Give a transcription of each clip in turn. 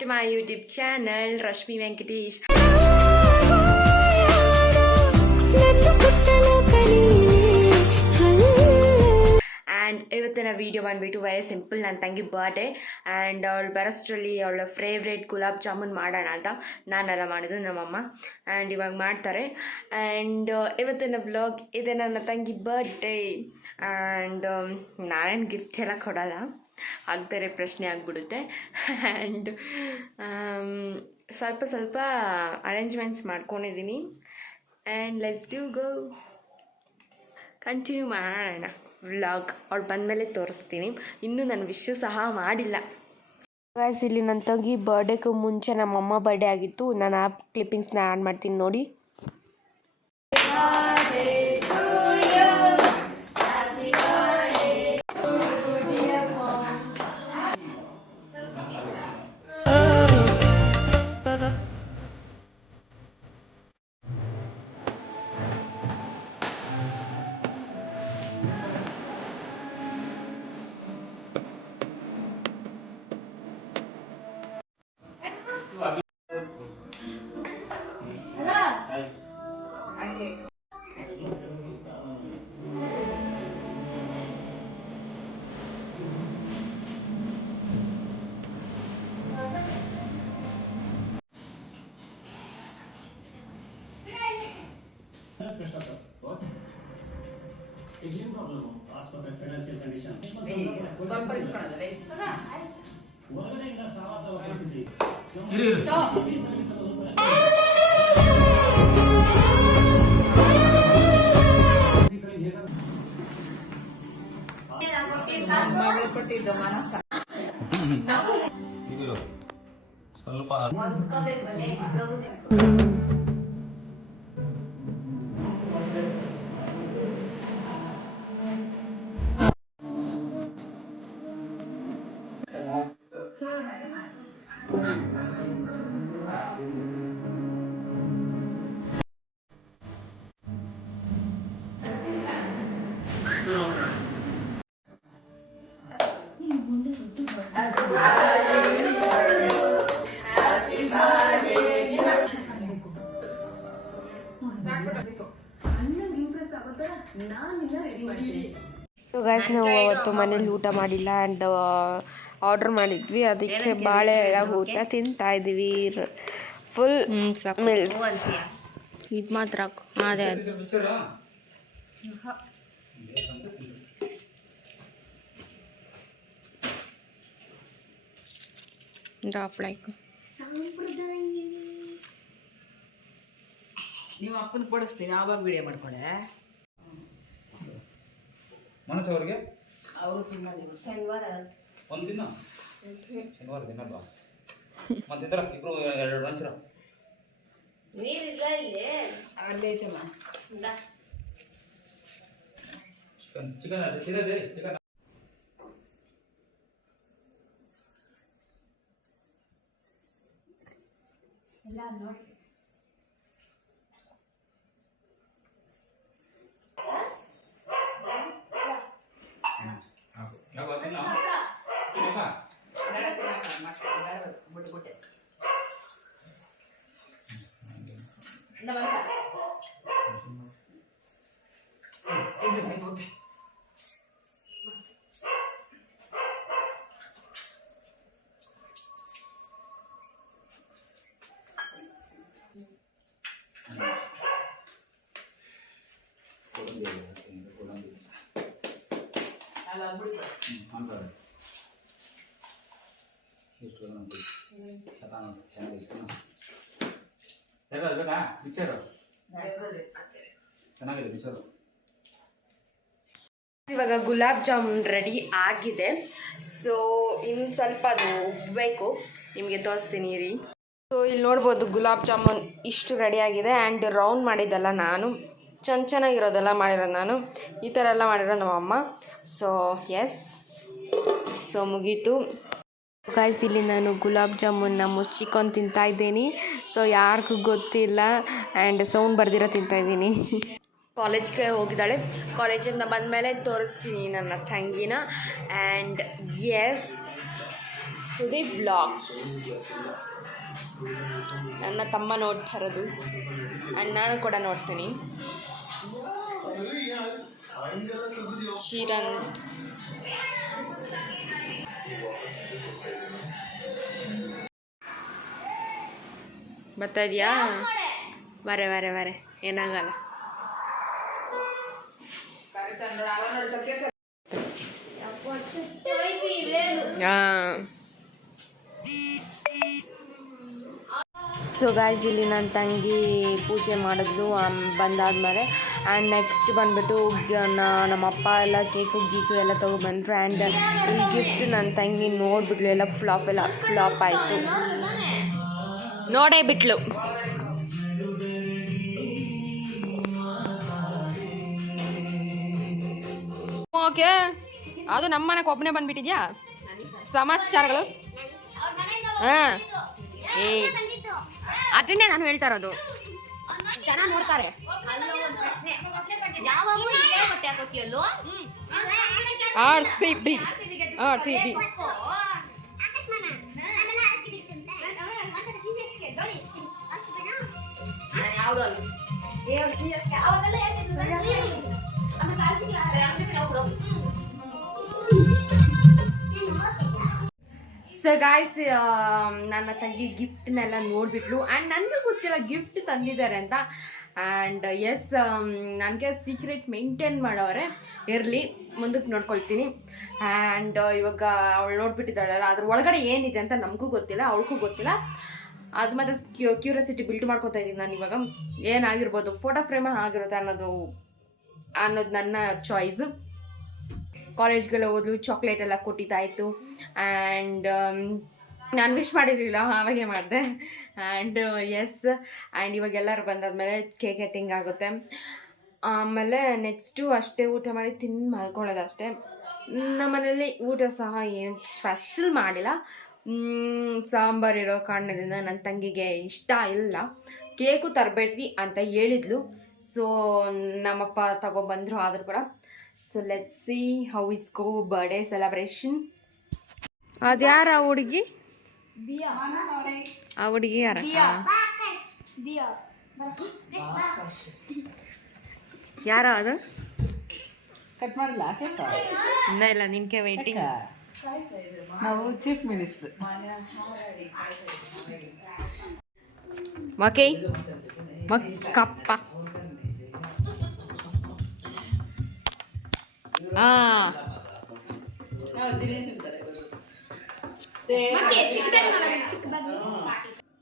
to my YouTube channel, Rashmi Venkatesh. And ಇವತ್ತಿನ video ಬಂದುಬಿಟ್ಟು very simple. ನನ್ನ ತಂಗಿ ಬರ್ಡೇ ಆ್ಯಂಡ್ ಅವಳು ಬರೋಷ್ಟರಲ್ಲಿ ಅವಳ ಫೇವ್ರೇಟ್ ಗುಲಾಬ್ ಜಾಮೂನ್ ಮಾಡೋಣ ಅಂತ ನಾನೆಲ್ಲ ಮಾಡೋದು, ನಮ್ಮಮ್ಮ ಆ್ಯಂಡ್ ಇವಾಗ ಮಾಡ್ತಾರೆ. ಆ್ಯಂಡ್ ಇವತ್ತಿನ ವ್ಲಾಗ್ ಇದೆ, ನನ್ನ ತಂಗಿ ಬರ್ಡೇ. ಆ್ಯಂಡ್ ನಾನೇನು ಗಿಫ್ಟ್ ಎಲ್ಲ ಕೊಡೋಲ್ಲ, ಅದು ಬೇರೆ ಪ್ರಶ್ನೆ ಆಗಿಬಿಡುತ್ತೆ. ಆ್ಯಂಡ್ ಸ್ವಲ್ಪ ಅರೇಂಜ್ಮೆಂಟ್ಸ್ ಮಾಡ್ಕೊಂಡಿದ್ದೀನಿ. And let's do go, continue ಮಾಡೋಣ ವ್ಲಾಗ್. ಅವ್ಳು ಬಂದಮೇಲೆ ತೋರಿಸ್ತೀನಿ. ಇನ್ನೂ ನಾನು ವಿಶ್ ಸಹ ಮಾಡಿಲ್ಲ ಗಾಯ್ಸ್. ಇಲ್ಲಿ ನನ್ನ ತಂಗಿ ಬರ್ಡೇಗೂ ಮುಂಚೆ ನಮ್ಮಮ್ಮ ಬರ್ಡೇ ಆಗಿತ್ತು. ನಾನು ಆ ಕ್ಲಿಪ್ಪಿಂಗ್ಸ್ನ ಆ್ಯಡ್ ಮಾಡ್ತೀನಿ ನೋಡಿ. ಆಸ್ಪತ್ರೆ ಫೈನಾನ್ಷಿಯಲ್ ಕಂಡೀಷನ್ ಹೊರಗಡೆಯಿಂದ ಸಾಲ ಪರಿಸ್ಥಿತಿ ಸ್ವಲ್ಪ ಗಾಯ್ಸ್, ನಾವು ಅವತ್ತು ಮನೇಲಿ ಊಟ ಮಾಡಿಲ್ಲ ಆ್ಯಂಡ್ ಆರ್ಡ್ರ್ ಮಾಡಿದ್ವಿ. ಅದಕ್ಕೆ ಬಾಳೆ ಊಟ ತಿಂತಾ ಇದ್ದೀವಿ. ಫುಲ್ ಮಿಲ್ಸ್ ಇದು ಮಾತ್ರ ಅದೇ ಅದು ನೀವು ಅಪ್ಪನ ಕೊಡಿಸ್ತೀನಿ, ಆವಾಗ ವಿಡಿಯೋ ಮಾಡ್ಕೊಂಡೆ. ಮನಸ್ಸು ಅವ್ರಿಗೆ ಅವರು ತಿನ್ನೋದು ಶನಿವಾರ ಒಂದು ದಿನ ಶನಿವಾರ ದಿನ ಬಾ ಮತ್ತಿದ್ರ ಇಬ್ರು ಎರಡು ಲಂಚ್ ನೀರಿಲ್ಲ ಇಲ್ಲಿ ಅಲ್ಲೇ ಐತಲ್ಲ ಚಿಕನ್ ಚಿಕನ್ ಅದು ಚಿರದೆ ಚಿಕನ್ ಎಲ್ಲ ನೋಡಿ. ಇವಾಗ ಗುಲಾಬ್ ಜಾಮೂನ್ ರೆಡಿ ಆಗಿದೆ. ಸೊ ಇನ್ನು ಸ್ವಲ್ಪ ಅದು ಉಬ್ಬಬೇಕು, ನಿಮಗೆ ತೋರಿಸ್ತೀನಿ ರೀ. ಸೊ ಇಲ್ಲಿ ನೋಡ್ಬೋದು ಗುಲಾಬ್ ಜಾಮೂನ್ ಇಷ್ಟು ರೆಡಿ ಆಗಿದೆ. ಆ್ಯಂಡ್ ರೌಂಡ್ ಮಾಡಿದ್ದಲ್ಲ ನಾನು, ಚೆನ್ನಾಗಿರೋದೆಲ್ಲ ಮಾಡಿರೋದು ನಾನು, ಈ ಥರ ಎಲ್ಲ ಮಾಡಿರೋದು ನಮ್ಮಮ್ಮ. ಸೊ ಎಸ್, ಸೊ ಮುಗೀತು ಗಾಯ್ಸ್. ಇಲ್ಲಿ ನಾನು ಗುಲಾಬ್ ಜಾಮೂನ್ನ ಮುಚ್ಚಿಕೊಂಡು ತಿಂತಾಯಿದ್ದೀನಿ. ಸೊ ಯಾರಿಗೂ ಗೊತ್ತಿಲ್ಲ ಆ್ಯಂಡ್ ಸೌಂಡ್ ಬರ್ದಿರೋ ತಿಂತಾಯಿದ್ದೀನಿ. ಕಾಲೇಜ್ಗೆ ಹೋಗಿದ್ದಾಳೆ, ಕಾಲೇಜಿಂದ ಬಂದಮೇಲೆ ತೋರಿಸ್ತೀನಿ ನನ್ನ ತಂಗಿನ. And S, Sudeep vlogs. ನನ್ನ ತಮ್ಮ ನೋಡ್ತಾ ಇರೋದು ಆ್ಯಂಡ್ ನಾನು ಕೂಡ ನೋಡ್ತೀನಿ. ಶ್ರೀರಂತ್ ಬರ್ತಾ ಇದೆಯಾ? ಬರೆ ಏನಾಗಲ್ಲ. ಸೊ ಗಾಯ್ಸ್, ಇಲ್ಲಿ ನನ್ನ ತಂಗಿ ಪೂಜೆ ಮಾಡಿದ್ಲು ಬಂದಾದ್ಮೇಲೆ. ಆ್ಯಂಡ್ ನೆಕ್ಸ್ಟ್ ಬಂದುಬಿಟ್ಟು ನಮ್ಮಪ್ಪ ಎಲ್ಲ ಕೇಕು ಗೀಕು ಎಲ್ಲ ತೊಗೊಬಂದರು. ಆ್ಯಂಡ್ ಇಲ್ಲಿ ಗಿಫ್ಟ್ ನನ್ನ ತಂಗಿ ನೋಡಿಬಿಟ್ಲು, ಎಲ್ಲ ಫ್ಲಾಪ್ ಆಯಿತು, ನೋಡೇ ಬಿಟ್ಲು. ಓಕೆ, ಅದು ನಮ್ಮ ಮನೆಗೆ ಒಬ್ಬನೇ ಬಂದ್ಬಿಟ್ಟಿದ್ಯಾ ಸಮಾಚಾರಗಳು? ಹಾಂ, ಅದನ್ನೇ ನಾನು ಹೇಳ್ತಾ ಇರೋದು. ಜನ ನೋಡ್ತಾರೆ. RCB. ಸೊ ಗಾಯ್ಸ್, ನನ್ನ ತಂಗಿ ಗಿಫ್ಟ್ನೆಲ್ಲ ನೋಡಿಬಿಟ್ಲು. ಆ್ಯಂಡ್ ನನಗೆ ಗೊತ್ತಿಲ್ಲ ಗಿಫ್ಟ್ ತಂದಿದ್ದಾರೆ ಅಂತ. ಆ್ಯಂಡ್ ಎಸ್, ನನಗೆ ಸೀಕ್ರೆಟ್ ಮೇಂಟೈನ್ ಮಾಡೋರೆ. ಇರಲಿ, ಮುಂದಕ್ಕೆ ನೋಡ್ಕೊಳ್ತೀನಿ. ಆ್ಯಂಡ್ ಇವಾಗ ಅವಳು ನೋಡ್ಬಿಟ್ಟಿದ್ದಾಳಲ್ಲ, ಅದ್ರ ಒಳಗಡೆ ಏನಿದೆ ಅಂತ ನಮಗೂ ಗೊತ್ತಿಲ್ಲ, ಅವಳಿಗೂ ಗೊತ್ತಿಲ್ಲ. ಅದು ಮತ್ತು ಕ್ಯೂರಿಯಾಸಿಟಿ ಬಿಲ್ಡ್ ಮಾಡ್ಕೊತಾ ಇದ್ದೀನಿ ನಾನು. ಇವಾಗ ಏನಾಗಿರ್ಬೋದು, ಫೋಟೋ ಫ್ರೇಮೇ ಆಗಿರುತ್ತೆ ಅನ್ನೋದು ನನ್ನ ಚಾಯ್ಸು. ಕಾಲೇಜ್ಗೆಲ್ಲ ಹೋದ್ಲು, ಚಾಕ್ಲೇಟ್ ಎಲ್ಲ ಕೊಟ್ಟಿದ್ದಾಯಿತು. ಆ್ಯಂಡ್ ನಾನು ವಿಶ್ ಮಾಡಿರಲಿಲ್ಲ, ಆವಾಗೇ ಮಾಡಿದೆ. ಆ್ಯಂಡ್ ಎಸ್, ಆ್ಯಂಡ್ ಇವಾಗ ಎಲ್ಲರೂ ಬಂದಾದ್ಮೇಲೆ ಕೇಕ್ ಕಟ್ಟಿಂಗ್ ಆಗುತ್ತೆ. ಆಮೇಲೆ ನೆಕ್ಸ್ಟು ಅಷ್ಟೇ, ಊಟ ಮಾಡಿ ತಿಂದು ಮಲ್ಕೊಳ್ಳೋದು ಅಷ್ಟೇ. ನಮ್ಮ ಮನೇಲಿ ಊಟ ಸಹ ಏನು ಸ್ಪೆಷಲ್ ಮಾಡಿಲ್ಲ. ಸಾಂಬಾರು ಇರೋ ಕಾರಣದಿಂದ ನನ್ನ ತಂಗಿಗೆ ಇಷ್ಟ ಇಲ್ಲ. ಕೇಕು ತರಬೇಡ್ರಿ ಅಂತ ಹೇಳಿದ್ಲು. ಸೊ ನಮ್ಮಪ್ಪ ತಗೊಬಂದರು ಆದರೂ ಕೂಡ. So let's see how is go birthday celebration. ಅದ್ಯಾರ ಆ ಹುಡುಗಿ? ಆ ಹುಡುಗಿ ಯಾರ? ಯಾರ ಅದು? ಕಟ್ ಮಾಡಲ್ಲ? ಇನ್ನೂ ಇಲ್ಲ, ನಿನ್ಗೆ ವೇಟಿಂಗ್. ನಾವು ಚೀಫ್ ಮಿನಿಸ್ಟರ್. ಓಕೆ ಕಪ್ಪ.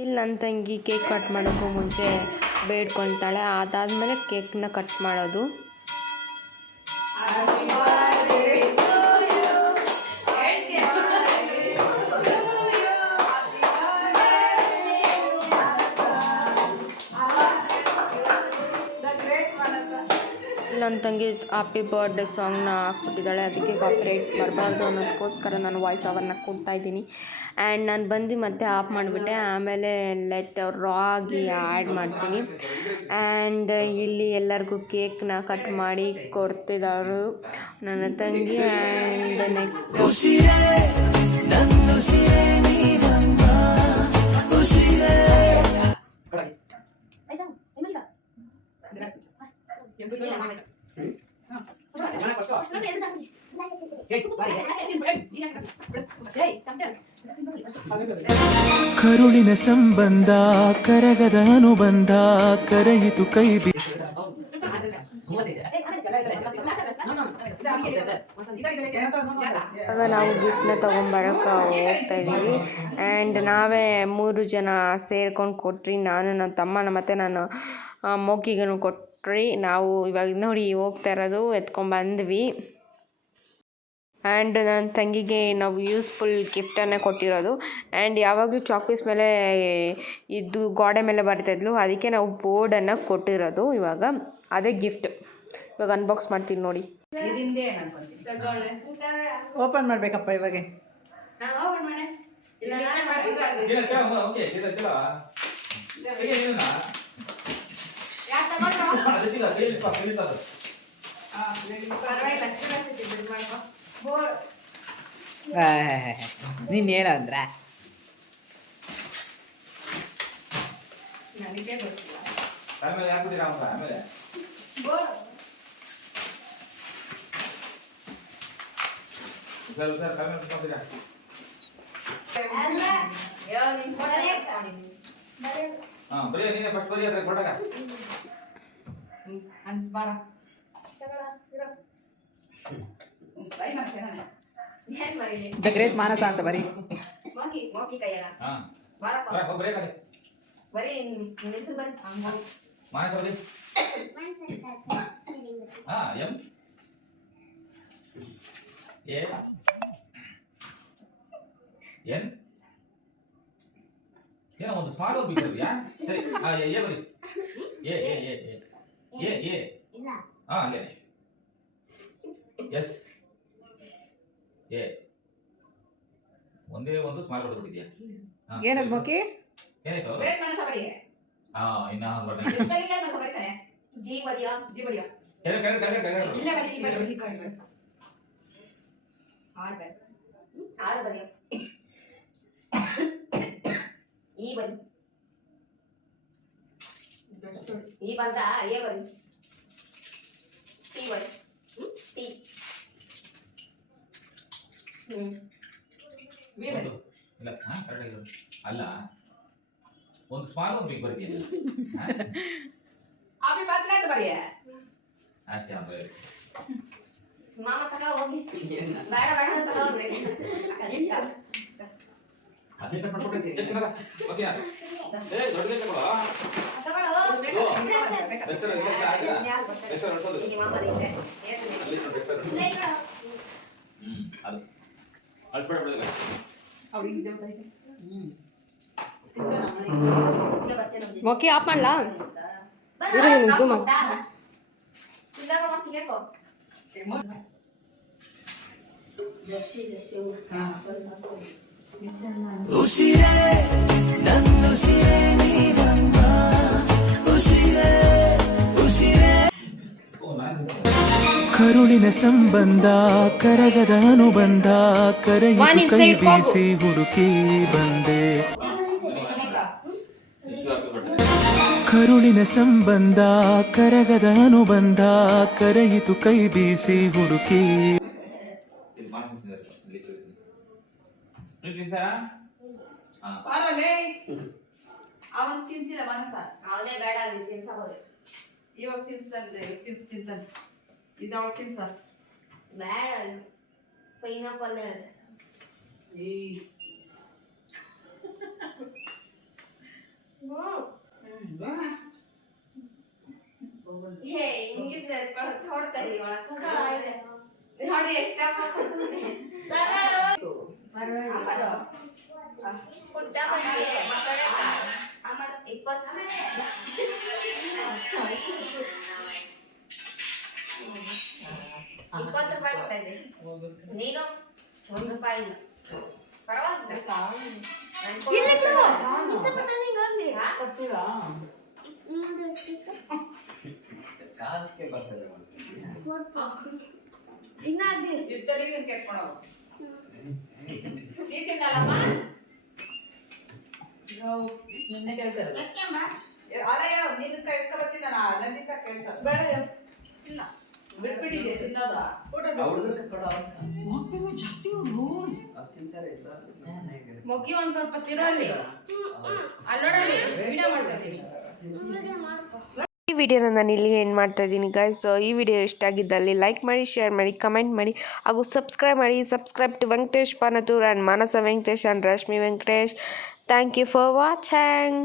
ಇಲ್ಲಿ ನನ್ನ ತಂಗಿ ಕೇಕ್ ಕಟ್ ಮಾಡೋಕ್ಕೂ ಮುಂಚೆ ಬೇಡ್ಕೊತಾಳೆ, ಅದಾದಮೇಲೆ ಕೇಕ್ನ ಕಟ್ ಮಾಡೋದು. ನನ್ನ ತಂಗಿ ಹ್ಯಾಪಿ ಬರ್ಡೇ ಸಾಂಗ್ನ ಹಾಕ್ಬಿಟ್ಟಿದ್ದಾಳೆ, ಅದಕ್ಕೆ ಕಾಪಿರೈಟ್ಸ್ ಬರಬಾರ್ದು ಅನ್ನೋದಕ್ಕೋಸ್ಕರ ನಾನು ವಾಯ್ಸ್ ಓವರ್ನ ಕೊಡ್ತಾಯಿದ್ದೀನಿ. ಆ್ಯಂಡ್ ನಾನು ಬಂದು ಮತ್ತೆ ಆಫ್ ಮಾಡಿಬಿಟ್ಟೆ. ಆಮೇಲೆ ಲೆಟ್ ರಾ ಆಗಿ ಆ್ಯಡ್ ಮಾಡ್ತೀನಿ. ಆ್ಯಂಡ್ ಇಲ್ಲಿ ಎಲ್ಲರಿಗೂ ಕೇಕ್ನ ಕಟ್ ಮಾಡಿ ಕೊಡ್ತಿದ್ದಾರು ನನ್ನ ತಂಗಿ. ಆ್ಯಂಡ್ ನೆಕ್ಸ್ಟ್ ಕರುಳಿನ ಸಂಬಂಧ ಕರಗದ ಅನುಬಂಧ ಕರೆಯಿತು ಕೈ ಆಗ ನಾವು ಗಿಫ್ಟ್ನ ತೊಗೊಂಬರೋಕೆ ಹೋಗ್ತಾ ಇದ್ದೀವಿ. ಆ್ಯಂಡ್ ನಾವೇ 3 ಜನ ಸೇರ್ಕೊಂಡು ಕೊಟ್ರಿ. ನಾನು, ನನ್ನ ತಮ್ಮ ಮತ್ತು ನಾನು ಮೋಕಿಗೂ ಕೊಟ್ರಿ. ನಾವು ಇವಾಗ ನೋಡಿ ಹೋಗ್ತಾ ಇರೋದು, ಎತ್ಕೊಂಡ್ಬಂದ್ವಿ. ಆ್ಯಂಡ್ ನನ್ನ ತಂಗಿಗೆ ನಾವು ಯೂಸ್ಫುಲ್ ಗಿಫ್ಟನ್ನೇ ಕೊಟ್ಟಿರೋದು. ಆ್ಯಂಡ್ ಯಾವಾಗಲೂ ಚಾಕ್ ಪೀಸ್ ಮೇಲೆ ಇದು ಗೋಡೆ ಮೇಲೆ ಬರ್ತಾಯಿದ್ಲು, ಅದಕ್ಕೆ ನಾವು ಬೋರ್ಡನ್ನು ಕೊಟ್ಟಿರೋದು. ಇವಾಗ ಅದೇ ಗಿಫ್ಟ್. ಇವಾಗ ಅನ್ಬಾಕ್ಸ್ ಮಾಡ್ತೀನಿ ನೋಡಿ. ಓಪನ್ ಮಾಡ್ಬೇಕಪ್ಪ ಇವಾಗ. ನೀನು ಹೇಳಂದ್ರ ನನಗೆ ಗೊತ್ತಿಲ್ಲ. ಆಮೇಲೆ ಹಾಕ್ಬಿಟ್ಟಿರ ಆಮೇಲೆ ಸರ್ ಆಮೇಲೆ ಹಾಕ್ಬಿಟ್ಟಿರ ಬರೀ ನೀನೇ ಫಸ್ಟ್ ಬರೀ ಅದ್ರ ಕೊಡಗ ಅನ್ಸ್ಬಾರ ಏನ್ ಬರೀಲಿ ದ ಗ್ರೇಟ್ ಮಾನಸ ಅಂತ ಬರೀ ಮೋಕಿ ಮೋಕಿ ಕೈಯಾಗ ಹಾ ಬಾರಪ್ಪ ಬರೀ ಕಡೆ ಬರೀ ನಿನ್ನ ಹೆಸರು ಬರೀ ಹಂಗ ಮಾನಸ ಬರೀ ಹಾ ಎಂ ಎ ಎನ್ ಏನೋ ಒಂದು ಸ್ಮಾಲ್ ಬಿಟ್ಟಿದ್ಯಾ ಸರಿ ಹಾ ಎ ಬರಿ A A A A A A ಇಲ್ಲ ಹಾ ಅಲ್ಲೇ ಎಸ್ ಎ ಒಂದೇ ಒಂದು ಸ್ಮಾಲ್ ಹೊಡೆದ್ಬಿಟ್ಟಿದ್ಯಾ ಏನದು ಮೋಕಿ ಏನಾಯ್ತು ಅದು? ಗ್ರೇಟ್ ಮಾನಸ ಬರೀ ಹಾ ಇನ್ನ ಒಂದು ಬರ್ತಾನೆ ಸ್ಪೆಲ್ಲಿಂಗ್ ಮಾನಸ ಬರೀತಾನೆ ಜಿ ಬರಿಯಾ ಜಿ ಬರೀ ಇಲ್ಲ ಬರೀ ಆರು ಬರಿಯ ಈ ಬರಿ ಈ ಬಂದ ಎ ಬರಿ ಟಿ ಬರಿ ಟಿ ಇಲ್ಲ ಹಾ ಕರೆಕ್ಟ್ ಅಲ್ಲ ಒಂದು ಸ್ಮಾಲ್ ಒಂದು ಬಿಗ್ ಬರ್ತೀಯ ಆಮೇಲೆ ಮಾತ್ರ ಅಂತ ಬರೀ ಅಷ್ಟೇ ಅಂದ್ರೆ ಮಾಮ ತಗ ಹೋಗಿ ಬೇಡ ಬೇಡ ಅಂತ ಹೋಗ್ರಿ ಅದೇ ಕಟ್ ಮಾಡ್ಬಿಟ್ಟೆ ಓಕೆ ಏ ದೊಡ್ಡದೇ ತಗೊಳ್ಳೋ ಅದು ಅಳ್ಸ್ಬಿಡ ಅವ್ರಿಗೆ ಮೋಕಿ ಆಫ್ ಮಾಡ್ಲಾ ಉಸಿರೇ ನನ್ನುಸಿರೇ ನೀನಮ್ಮ ಉಸಿರೇ ಉಸಿರೇ ಕರುಳಿನ ಸಂಬಂಧ ಕರಗದ ಅನುಬಂಧ ಕರೆಯಿತು ಕೈ ಬೀಸಿ ಹುಡುಕಿ ಬಂದೆ ಕರುಳಿನ ಸಂಬಂಧ ಕರಗದ ಅನುಬಂಧ ಕರೆಯಿತು ಕೈ ಬೀಸಿ ಹುಡುಕಿ ಅವನ್ ತಿನ್ಸಿದ ಮಾನಸ ಅವನೇ ಬೇಡ ಅಲ್ಲಿ ತಿನ್ಸಬಹುದು ಇವಾಗ ತಿನ್ಸಂದ್ರೆ ತಿಂತಾನೆ ಇದು ಅವಳು ತಿನ್ಸ ಬೇಡ ಪೈನಾಪಲ್ ಹೇ ಹಿಂಗಿದ್ರೆ ಹೊಡ್ತಾ ನೋಡಿ ಎಷ್ಟಪ್ಪ ಪುಟ್ಟ ಬಂದಿ ಆಮೇಲೆ 20 ರೂಪಾಯಿ ಕೊಡ್ತಾ ಇದ್ದೆ ನೀನು 1 ರೂಪಾಯಿ ಇಲ್ಲ ನಿನ್ನೆ ಕೇಳ್ತಾರೆ ನಿನ್ನ ಕೈ ಎತ್ಕ ಬರ್ತಿದ್ದಾನ ನಂದಿಕ ಕೇಳ್ತಾರೆ ಬೇಡ ಚಿನ್ನ ಬಿಟ್ಬಿಟ್ಟಿದೆ ತಿನ್ನೋದ ಮೊಗ್ಗಿ ಒಂದ್ ಸ್ವಲ್ಪ ತಿರೋ ಅಲ್ಲಿ ಅಲ್ಲೋಡಲ್ಲಿ ವಿಡಿಯೋ ಮಾಡ್ತಾ ಇದೀನಿ ಈ ವಿಡಿಯೋನ ನಾನು ಇಲ್ಲಿ ಏನು ಮಾಡ್ತಾ ಇದ್ದೀನಿ ಗೈಸ್. ಈ ವಿಡಿಯೋ ಇಷ್ಟ ಆಗಿದ್ದಲ್ಲಿ ಲೈಕ್ ಮಾಡಿ, ಶೇರ್ ಮಾಡಿ, ಕಮೆಂಟ್ ಮಾಡಿ ಹಾಗೂ ಸಬ್ಸ್ಕ್ರೈಬ್ ಮಾಡಿ. Subscribe to Venkatesh Panathur and Manasa Venkatesh and Rashmi Venkatesh. Thank you for watching.